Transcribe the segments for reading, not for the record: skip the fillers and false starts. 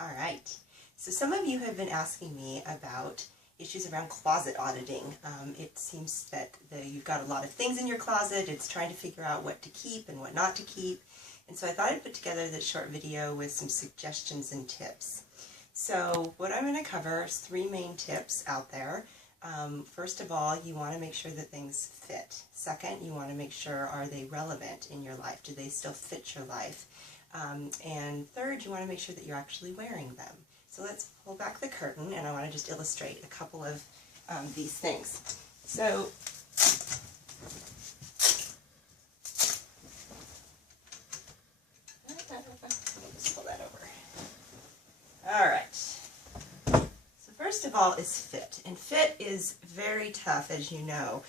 All right, so some of you have been asking me about issues around closet auditing. It seems that you've got a lot of things in your closet. It's trying to figure out what to keep and what not to keep. And so I thought I'd put together this short video with some suggestions and tips. So what I'm going to cover is 3 main tips out there. First of all, you want to make sure that things fit. Second, you want to make sure, are they relevant in your life? Do they still fit your life? And third, you want to make sure that you're actually wearing them. So let's pull back the curtain, and I want to just illustrate a couple of these things. So let's pull that over. All right. So first of all is fit, and fit is very tough, as you know.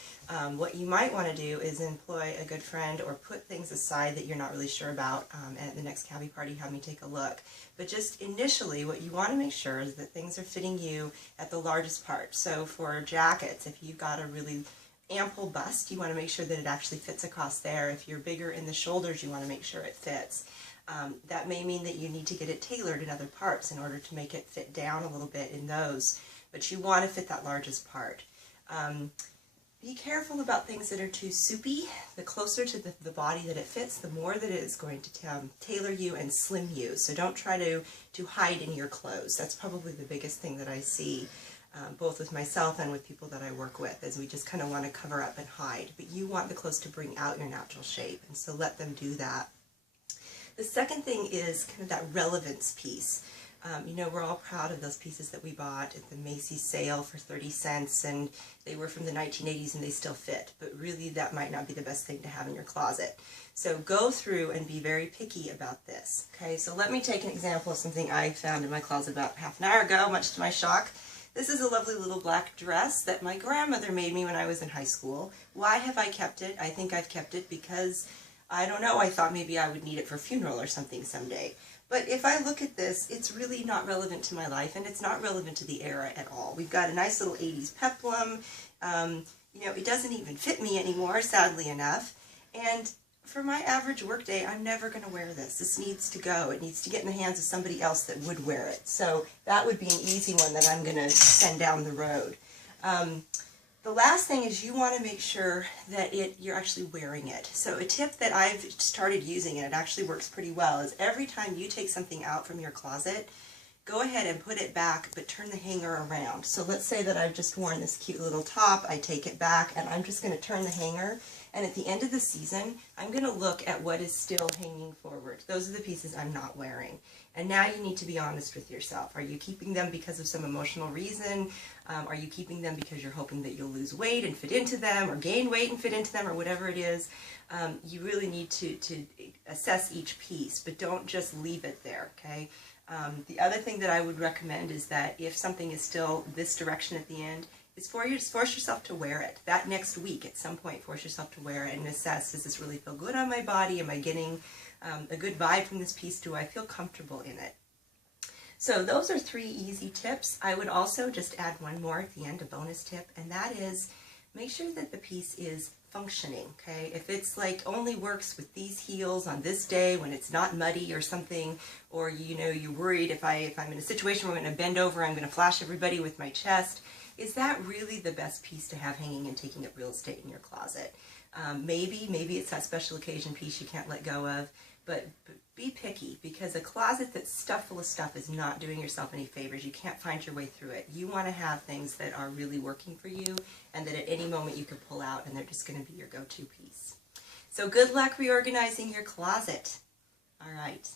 What you might want to do is employ a good friend or put things aside that you're not really sure about, and at the next cabbie party have me take a look. But just initially, what you want to make sure is that things are fitting you at the largest part. So for jackets, if you've got a really ample bust, you want to make sure that it actually fits across there. If you're bigger in the shoulders, you want to make sure it fits. That may mean that you need to get it tailored in other parts in order to make it fit down a little bit in those, but you want to fit that largest part. Be careful about things that are too soupy. The closer to the body that it fits, the more that it is going to tailor you and slim you. So don't try to hide in your clothes. That's probably the biggest thing that I see, both with myself and with people that I work with, is we just kind of want to cover up and hide. But you want the clothes to bring out your natural shape, and so let them do that. The second thing is kind of that relevance piece. You know, we're all proud of those pieces that we bought at the Macy's sale for 30 cents, and they were from the 1980s and they still fit, but really that might not be the best thing to have in your closet. So go through and be very picky about this. Okay, so let me take an example of something I found in my closet about half an hour ago, much to my shock. This is a lovely little black dress that my grandmother made me when I was in high school. Why have I kept it? I think I've kept it because, I don't know, I thought maybe I would need it for a funeral or something someday. But if I look at this, it's really not relevant to my life, and it's not relevant to the era at all. We've got a nice little 80s peplum. You know, it doesn't even fit me anymore, sadly enough. And for my average workday, I'm never going to wear this. This needs to go. It needs to get in the hands of somebody else that would wear it. So that would be an easy one that I'm going to send down the road. The last thing is you want to make sure that you're actually wearing it. So a tip that I've started using, and it actually works pretty well, is every time you take something out from your closet, go ahead and put it back, but turn the hanger around. So let's say that I've just worn this cute little top, I take it back, and I'm just going to turn the hanger, and at the end of the season, I'm going to look at what is still hanging forward. Those are the pieces I'm not wearing. And now you need to be honest with yourself. Are you keeping them because of some emotional reason? Are you keeping them because you're hoping that you'll lose weight and fit into them, or gain weight and fit into them, or whatever it is? You really need to assess each piece, but don't just leave it there, okay? The other thing that I would recommend is that if something is still this direction at the end, is force yourself to wear it. That next week, at some point, force yourself to wear it and assess, does this really feel good on my body? Am I getting a good vibe from this piece? Do I feel comfortable in it? So those are 3 easy tips. I would also just add one more at the end, a bonus tip, and that is make sure that the piece is functioning, okay? If it's like only works with these heels on this day when it's not muddy or something, or you know, you're worried if I'm in a situation where I'm going to bend over, I'm going to flash everybody with my chest, is that really the best piece to have hanging and taking up real estate in your closet? Maybe it's that special occasion piece you can't let go of, but be picky, because a closet that's stuffed full of stuff is not doing yourself any favors. You can't find your way through it. You want to have things that are really working for you, and that at any moment you can pull out and they're just going to be your go-to piece. So good luck reorganizing your closet. All right.